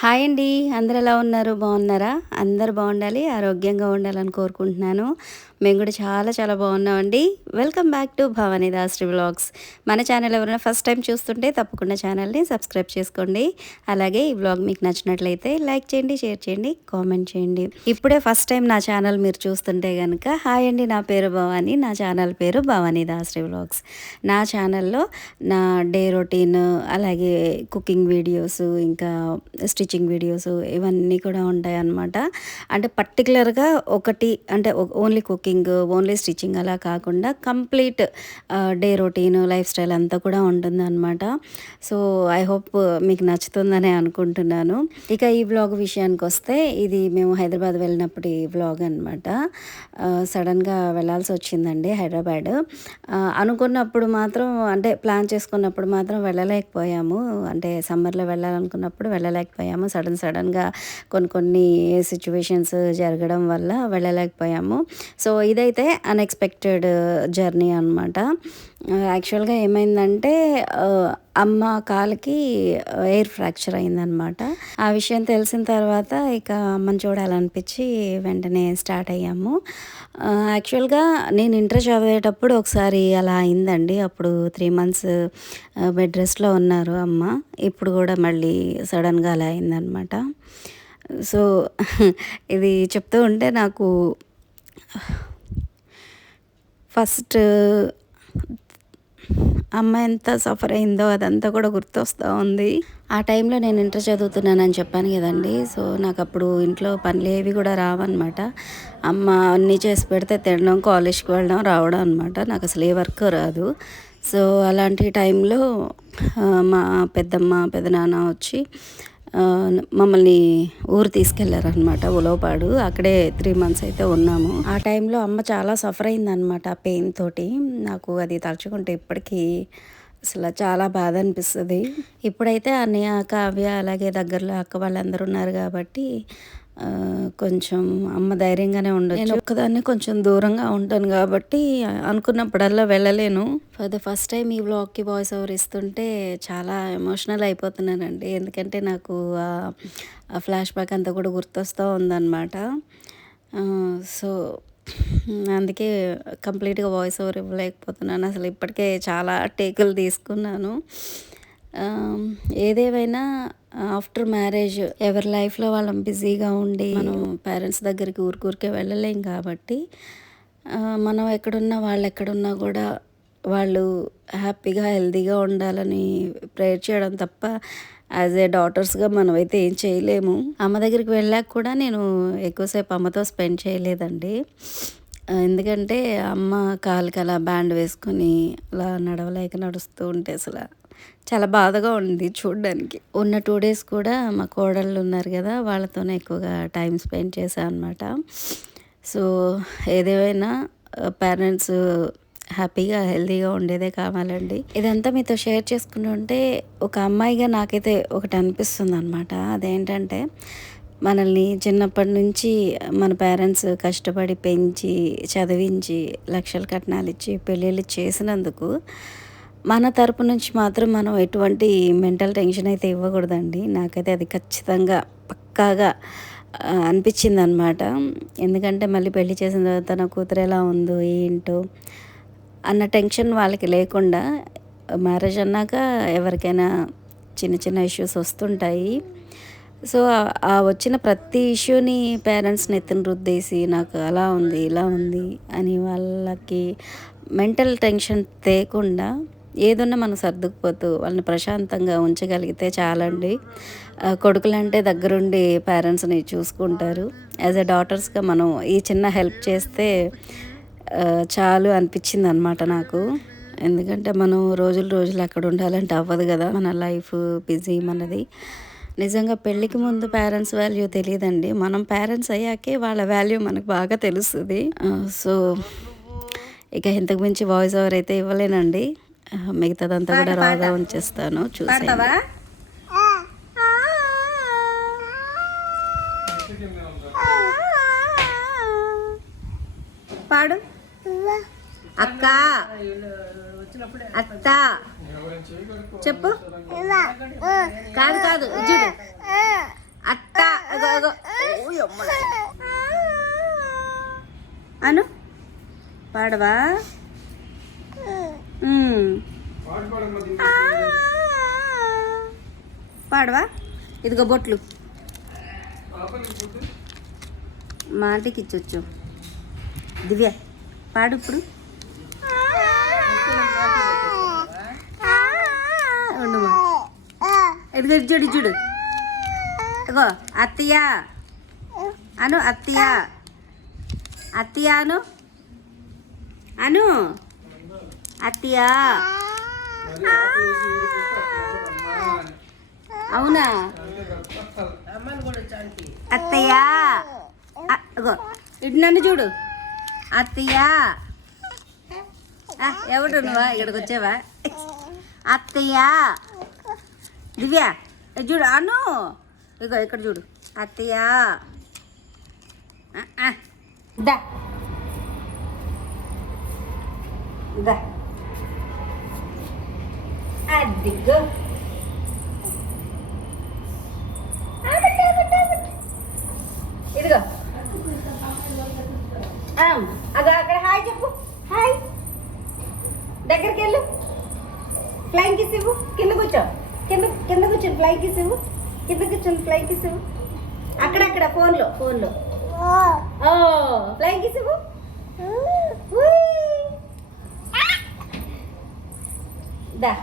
Hi అండి. అందరూ ఎలా ఉన్నారు? బాగున్నారా? అందరూ బాగుండాలి, ఆరోగ్యంగా ఉండాలని కోరుకుంటున్నాను. మేము కూడా చాలా చాలా బాగున్నామండి. Welcome back to Bhavani Dasari vlogs. మన ఛానల్ ఎవరైనా ఫస్ట్ టైం చూస్తుంటే తప్పకుండా ఛానల్ని సబ్స్క్రైబ్ చేసుకోండి. అలాగే ఈ వ్లాగ్ మీకు నచ్చినట్లయితే లైక్ చేయండి, షేర్ చేయండి, కామెంట్ చేయండి. ఇప్పుడే ఫస్ట్ టైం నా ఛానల్ మీరు చూస్తుంటే కనుక హాయ్ అండి, నా పేరు భవానీ, నా ఛానల్ పేరు భవానీ దాస్రి వ్లాగ్స్. నా ఛానల్లో నా డే రొటీన్, అలాగే కుకింగ్ వీడియోస్, ఇంకా స్టిచ్చింగ్ వీడియోస్ ఇవన్నీ కూడా ఉంటాయి అన్నమాట. అంటే పర్టికులర్గా ఒకటి అంటే ఓన్లీ కుకింగ్, ఓన్లీ స్టిచ్చింగ్ అలా కాకుండా complete day routine, life style అంతా కూడా ఉంటుందన్నమాట. సో ఐ హోప్ మీకు నచ్చుతుందని అనుకుంటున్నాను. ఇక ఈ వ్లాగ్ విషయానికి వస్తే ఇది మేము హైదరాబాద్ వెళ్ళినప్పుడు ఈ వ్లాగ్ అనమాట. సడన్గా వెళ్ళాల్సి వచ్చిందండి హైదరాబాద్. అనుకున్నప్పుడు మాత్రం అంటే ప్లాన్ చేసుకున్నప్పుడు మాత్రం వెళ్ళలేకపోయాము. అంటే సమ్మర్లో వెళ్ళాలనుకున్నప్పుడు వెళ్ళలేకపోయాము. సడన్గా కొన్ని సిచ్యువేషన్స్ జరగడం వల్ల వెళ్ళలేకపోయాము. సో ఇదైతే అన్ఎక్స్పెక్టెడ్ జర్నీ అనమాట. యాక్చువల్గా ఏమైందంటే అమ్మ కాలుకి ఎయిర్ ఫ్రాక్చర్ అయిందనమాట. ఆ విషయం తెలిసిన తర్వాత ఇక అమ్మని చూడాలనిపించి వెంటనే స్టార్ట్ అయ్యాము. యాక్చువల్గా నేను ఇంటర్ చదివేటప్పుడు ఒకసారి అలా అయిందండి. అప్పుడు 3 months బెడ్ రెస్ట్లో ఉన్నారు అమ్మ. ఇప్పుడు కూడా మళ్ళీ సడన్గా అలా అయిందనమాట. సో ఇది చెప్తూ ఉంటే నాకు ఫస్ట్ అమ్మ ఎంత సఫర్ అయిందో అదంతా కూడా గుర్తొస్తూ ఉంది. ఆ టైంలో నేను ఇంటర్ చదువుతున్నానని చెప్పాను కదండి. సో నాకు అప్పుడు ఇంట్లో పనులు ఏవి కూడా రావన్నమాట. అమ్మ అన్నీ చేసి పెడితే తినడం, కాలేజ్కి వెళ్ళడం, రావడం అనమాట. నాకు అసలు ఏ వర్క్ రాదు. సో అలాంటి టైంలో మా పెద్దమ్మ పెదనాన్న వచ్చి మమ్మల్ని ఊరు తీసుకెళ్లారనమాట, ఉలవపాడు. అక్కడే 3 months అయితే ఉన్నాము. ఆ టైంలో అమ్మ చాలా సఫర్ అయిందనమాట పెయిన్ తోటి. నాకు అది తలుచుకుంటే ఇప్పటికీ అసలు చాలా బాధ అనిపిస్తుంది. ఇప్పుడైతే అన్నయ్య, కావ్య, అలాగే దగ్గరలో అక్క వాళ్ళందరూ ఉన్నారు కాబట్టి కొంచెం అమ్మ ధైర్యంగానే ఉండొచ్చు. నేను ఒక్కదాన్ని కొంచెం దూరంగా ఉంటాను కాబట్టి అనుకున్నప్పుడల్లా వెళ్ళలేను. ఫర్ ద ఫస్ట్ టైం ఈ వ్లాగ్కి వాయిస్ ఓవర్ ఇస్తుంటే చాలా ఎమోషనల్ అయిపోతున్నానండి. ఎందుకంటే నాకు ఆ ఫ్లాష్ బ్యాక్ అంతా కూడా గుర్తొస్తూ ఉందన్నమాట. సో అందుకే కంప్లీట్గా వాయిస్ ఓవర్ ఇవ్వలేకపోతున్నాను. అసలు ఇప్పటికే చాలా టేకులు తీసుకున్నాను. ఏదేమైనా ఆఫ్టర్ మ్యారేజ్ ఎవరి లైఫ్లో వాళ్ళం బిజీగా ఉండి మనం పేరెంట్స్ దగ్గరికి ఊరికే వెళ్ళలేం కాబట్టి మనం ఎక్కడున్నా వాళ్ళు ఎక్కడున్నా కూడా వాళ్ళు హ్యాపీగా హెల్తీగా ఉండాలని ప్రేయర్ చేయడం తప్ప యాజ్ ఏ డాటర్స్గా మనం అయితే ఏం చేయలేము. అమ్మ దగ్గరికి వెళ్ళాక కూడా నేను ఎక్కువసేపు అమ్మతో స్పెండ్ చేయలేదండి. ఎందుకంటే అమ్మ కాలుకి అలా బ్యాండ్ వేసుకొని అలా నడవలేక నడుస్తూ ఉంటే అసలు చాలా బాధగా ఉంది చూడడానికి. ఉన్న 2 days కూడా మా కోడళ్ళు ఉన్నారు కదా, వాళ్ళతోనే ఎక్కువగా టైం స్పెండ్ చేశాను అనమాట. సో ఏదేమైనా పేరెంట్స్ హ్యాపీగా హెల్తీగా ఉండేదే కావాలండి. ఇదంతా మీతో షేర్ చేసుకుంటుంటే ఒక అమ్మాయిగా నాకైతే ఒకటి అనిపిస్తుంది అనమాట. అదేంటంటే మనల్ని చిన్నప్పటి నుంచి మన పేరెంట్స్ కష్టపడి పెంచి, చదివించి, లక్షలు కట్నాలు ఇచ్చి పెళ్ళిళ్ళు చేసినందుకు మన తరపు నుంచి మాత్రం మనం ఎటువంటి మెంటల్ టెన్షన్ అయితే ఇవ్వకూడదండి. నాకైతే అది ఖచ్చితంగా పక్కాగా అనిపించింది అనమాట. ఎందుకంటే మళ్ళీ పెళ్లి చేసిన తర్వాత నా కూతురు ఎలా ఉందో ఏంటో అన్న టెన్షన్ వాళ్ళకి లేకుండా, మ్యారేజ్ అన్నాక ఎవరికైనా చిన్న ఇష్యూస్ వస్తుంటాయి. సో ఆ వచ్చిన ప్రతి ఇష్యూని పేరెంట్స్ని ఎత్తున రుద్దేసి నాకు అలా ఉంది ఇలా ఉంది అని వాళ్ళకి మెంటల్ టెన్షన్ తేకుండా ఏదున్నా మనం సర్దుకుపోతూ వాళ్ళని ప్రశాంతంగా ఉంచగలిగితే చాలండి. కొడుకులంటే దగ్గరుండి పేరెంట్స్ని చూసుకుంటారు. యాజ్ ఎ డాటర్స్గా మనం ఈ చిన్న హెల్ప్ చేస్తే చాలు అనిపించింది అనమాట నాకు. ఎందుకంటే మనం రోజులు అక్కడ ఉండాలంటే అవ్వదు కదా, మన లైఫ్ బిజీ మనది. నిజంగా పెళ్ళికి ముందు పేరెంట్స్ వాల్యూ తెలియదండి. మనం పేరెంట్స్ అయ్యాకే వాళ్ళ వాల్యూ మనకు బాగా తెలుస్తుంది. సో ఇక ఇంతకు మించి వాయిస్ ఓవర్ అయితే ఇవ్వలేనండి. మిగతాదంతా కూడా రాగా ఉంచేస్తాను, చూసేయండి. పాడు అక్క, అత్త చెప్పు. కాదు చూడు, పాడవా? పాడవా? ఇదిగో బొట్లు మా ఆంటీకి ఇచ్చొచ్చు. దివ్య పాడు ఇప్పుడు. ఉండమా, ఇదిగో చూడు చూడు, ఇగో అత్తయ్య అను, అత్తయ్య అత్తయ్య అను, అను అత్తయ్య. అవునా అత్తయ్య, ఇగో ఇటు నన్ను చూడు అత్తయ్య. ఎవడు నువ్వా, ఇక్కడికి వచ్చావా? అత్తయ్య. దివ్య చూడు అను, ఇగో ఇక్కడ చూడు అత్తయ్య. దా దా, అదిగో ఇదిగో. అదో అక్కడ హాయ్ చెప్పు, హాయ్. దగ్గరికి వెళ్ళు, ఫ్లైంగ్ కిస్ ఇవ్వు. కింద కూర్చో, కింద కూర్చొని ఫ్లైంగ్ కిస్ ఇవ్వు. కింద కూర్చొని ఫ్లైంగ్ కిస్ ఇవ్వు. అక్కడక్కడ ఫోన్లో ఫ్లైంగ్ కిస్ ఇవ్వు. దా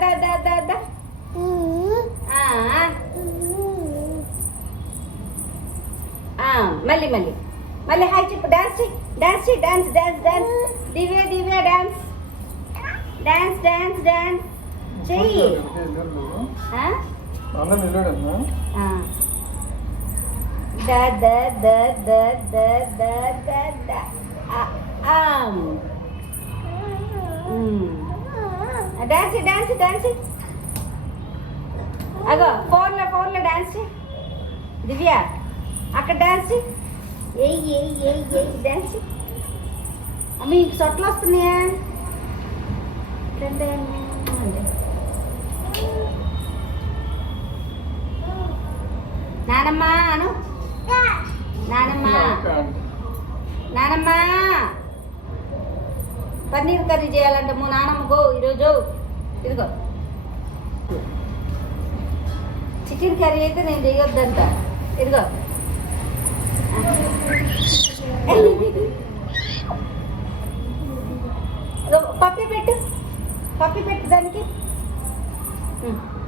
దా దా దా దా దా. మళ్ళీ మళ్ళీ మళ్ళీ హాయ్ చెప్పు. డాన్స్ చెయ్యి, డాన్స్ చెయ్యి, dance dance dance. Divya Divya dance dance dance dance చెయ్యి. దా దా దా దా దా దా దా దా. Dance dance dance. అగో ఫోన్లో డాన్స్ చెయ్యి. దివ్య అక్కడ డాన్స్ చెయ్యి. డాన్స్ చెయ్యి. మీకు సొట్లు వస్తున్నాయా? నానమ్మ అను, నానమ్మ నానమ్మ. పన్నీర్ కర్రీ చేయాలంట మా నానమ్మకో ఈరోజు. ఇదిగో చికెన్ కర్రీ అయితే నేను చేయొద్దంట. ఇదిగో పప్పి పెట్టు దానికి.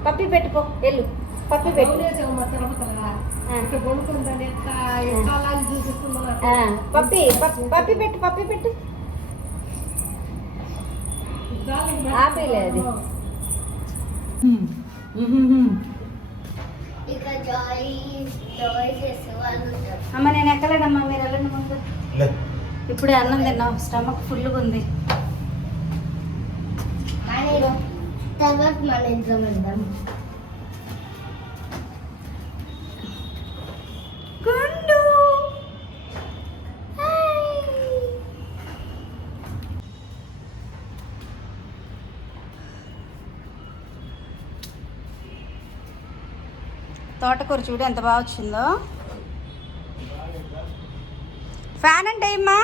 పప్పి పెట్టుకో, వెళ్ళు పప్పి పెట్టు. పప్పి పెట్టు. ఆపేలే అది. అమ్మ నేను ఎక్కలేదమ్మా, మీరు వెళ్ళండి ముందు. ఇప్పుడే అన్నం తిన్నాం, స్టమక్ ఫుల్గా ఉంది. తర్వాత మన ఇంట్లో వెళ్దాం. తోటకూర చూడు ఎంత బాగా వచ్చిందో. ఫ్యాన్ అంటే ఏమ్మా,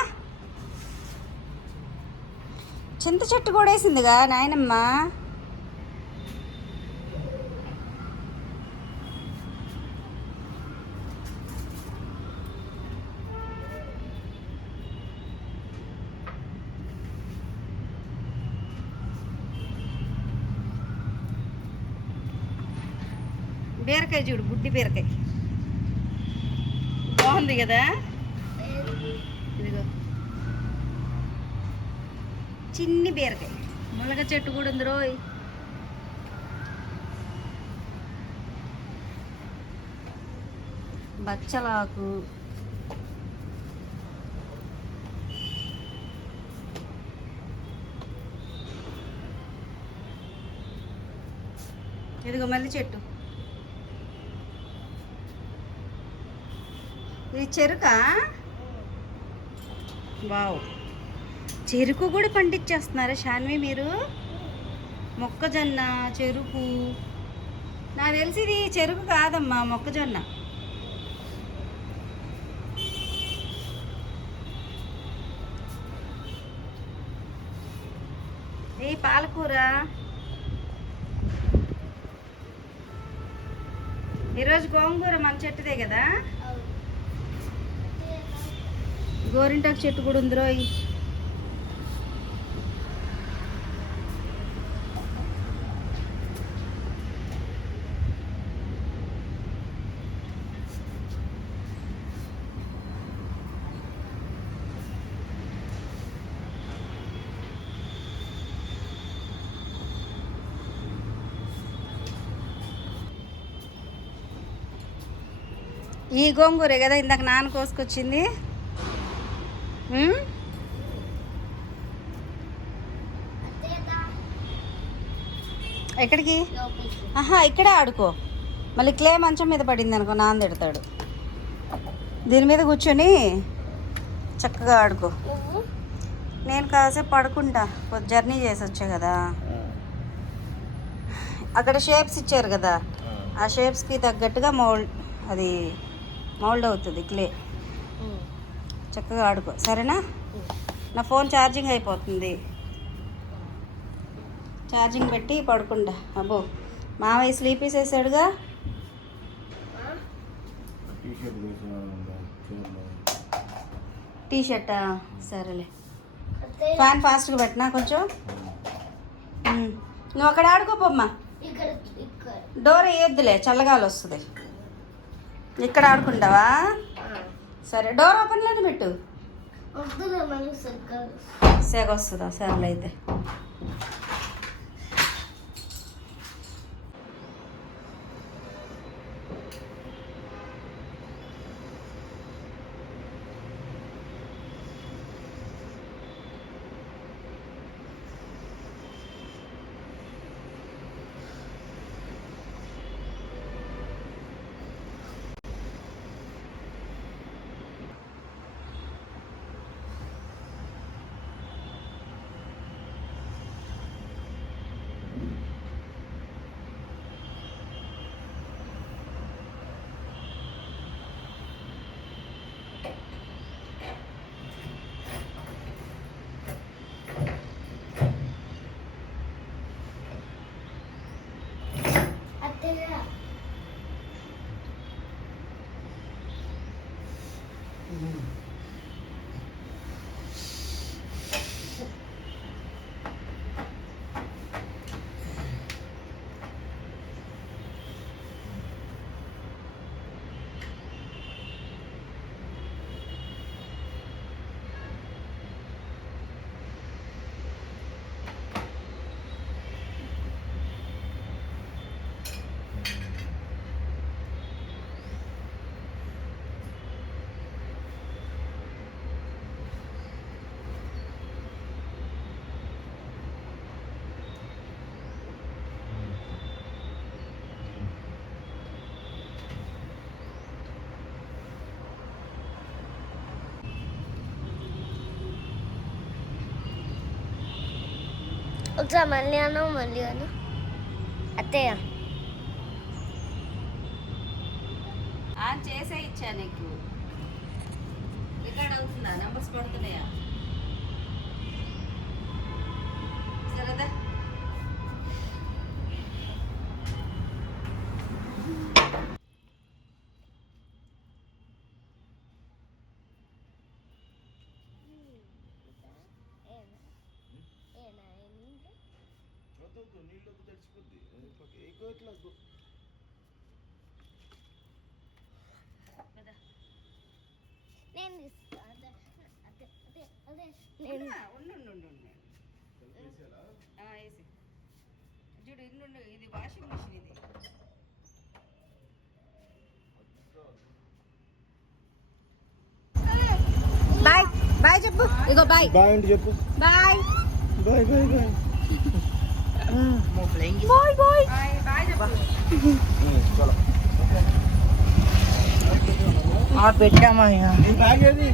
చింత చెట్టు కూడా వేసిందిగా నాయనమ్మ. బీరకాయ చూడు, బుడ్డి బీరకాయ బాగుంది కదా. ఇదిగో చిన్ని బీరకాయ. మునగ చెట్టు కూడా ఉంది రోయ్. బచ్చలాకు, ఇదిగో మల్లి చెట్టు. ఇది చెరుకా? వావ్. చెరుకు కూడా పండించేస్తున్నారా షాన్వి మీరు? మొక్కజొన్న, చెరుకు. నాకు తెలిసి ఇది చెరుకు కాదమ్మా, మొక్కజొన్న. ఈ పాలకూర. ఈరోజు గోంగూర మన చెట్టుదే కదా. గోరింటాకు చెట్టు కూడా ఉందిరో. ఈ గోంగూరే కదా ఇందాక నాన్న కోసుకొచ్చింది. ఎక్కడికి? ఆహా, ఇక్కడే ఆడుకో. మళ్ళీ క్లే మంచం మీద పడింది అనుకో, నాన్న తిడతాడు. దీని మీద కూర్చొని చక్కగా ఆడుకో. నేను కాసేపు పడుకుంటా, కొద్ది జర్నీ చేసి వచ్చా కదా. అక్కడ షేప్స్ ఇచ్చారు కదా, ఆ షేప్స్కి తగ్గట్టుగా మౌల్డ్ అవుతుంది క్లే. చక్కగా ఆడుకో, సరేనా? నా ఫోన్ ఛార్జింగ్ అయిపోతుంది, ఛార్జింగ్ పెట్టి పడుకుంటా. అబ్బో, మావయ్య స్లీపీ చేసాడుగా. టీ షర్టా? సరేలే. ఫ్యాన్ ఫాస్ట్గా పెట్టినా కొంచెం. నువ్వు అక్కడ ఆడుకోపోమ్మా, డోర్ వేయొద్దులే, చల్లగాలి వస్తుంది. ఇక్కడ ఆడుకుంటావా? సరే, డోర్ ఓపెన్లోనే పెట్టు. సెగ వస్తుందా? సరేలే అయితే. ఒకసారి మళ్ళీ అను అత్తయ్య. ఆన్ చేసే ఇచ్చా నీకు. రికార్డ్ అవుతుందా? నెంబర్స్ పడుతున్నాయా? సరేదా? చూడు, ఇన్నుండు, ఇది వాషింగ్ మిషన్. ఇది బాయ్ బాయ్ చెప్పు. ఇగో బాయ్ బాయ్ అంటే చెప్పు. Bye bye bye bye bye bye bye చెప్పు. చలో పెట్టామా నీ బ్యాగ్ ఏది?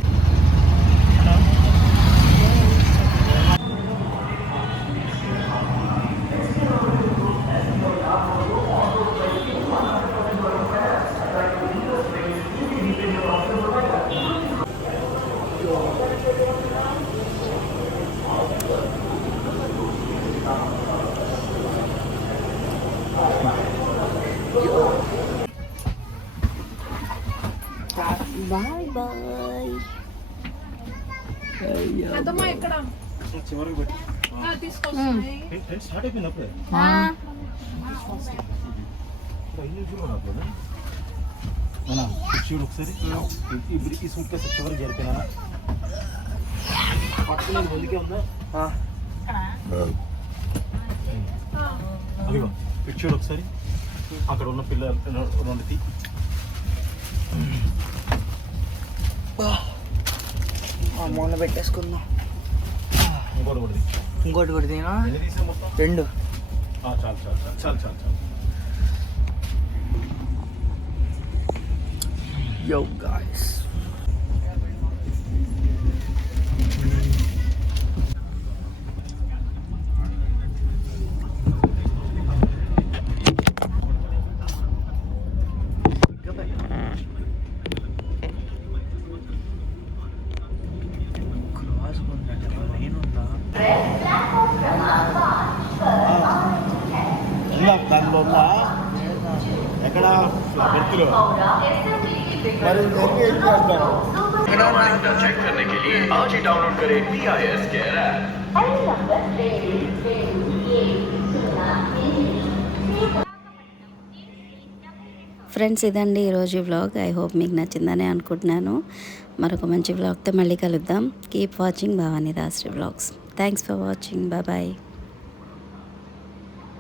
Bye bye. చివరికి పెట్టి స్టార్ట్ అయిపోయింది అప్పుడే 5 నిమిషాలు రాకపోతే చూడు ఒకసారి ఇప్పుడు ఈ సూట్ కేసు చివరికి జరిపినా పట్టుకునేది ముందుకే ఉందా అదిగో ఇటు చూడు ఒకసారి అక్కడ ఉన్న పిల్ల 2 తీ మొన్న పెట్టేసుకుందాం. ఇంకోటి కూడా ఇంకోటి కూడా తీనా? ఎన్ని తీసా మొత్తం 2. చాలు చాలు చాలు చాలు చాలు Yo guys. దానిలో ఉందా ఎక్కడ బెర్త్లో మరి ఏం చేస్తాను चेक करने के लिए आज ही डाउनलोड करें BIS केयर ऐप। ఫ్రెండ్స్, ఇదండి ఈరోజు వ్లాగ్. ఐ హోప్ మీకు నచ్చిందని అనుకుంటున్నాను. మరొక మంచి వ్లాగ్తో మళ్ళీ కలుద్దాం. Keep watching Bhavani Dasari vlogs. Thanks for watching. Bye.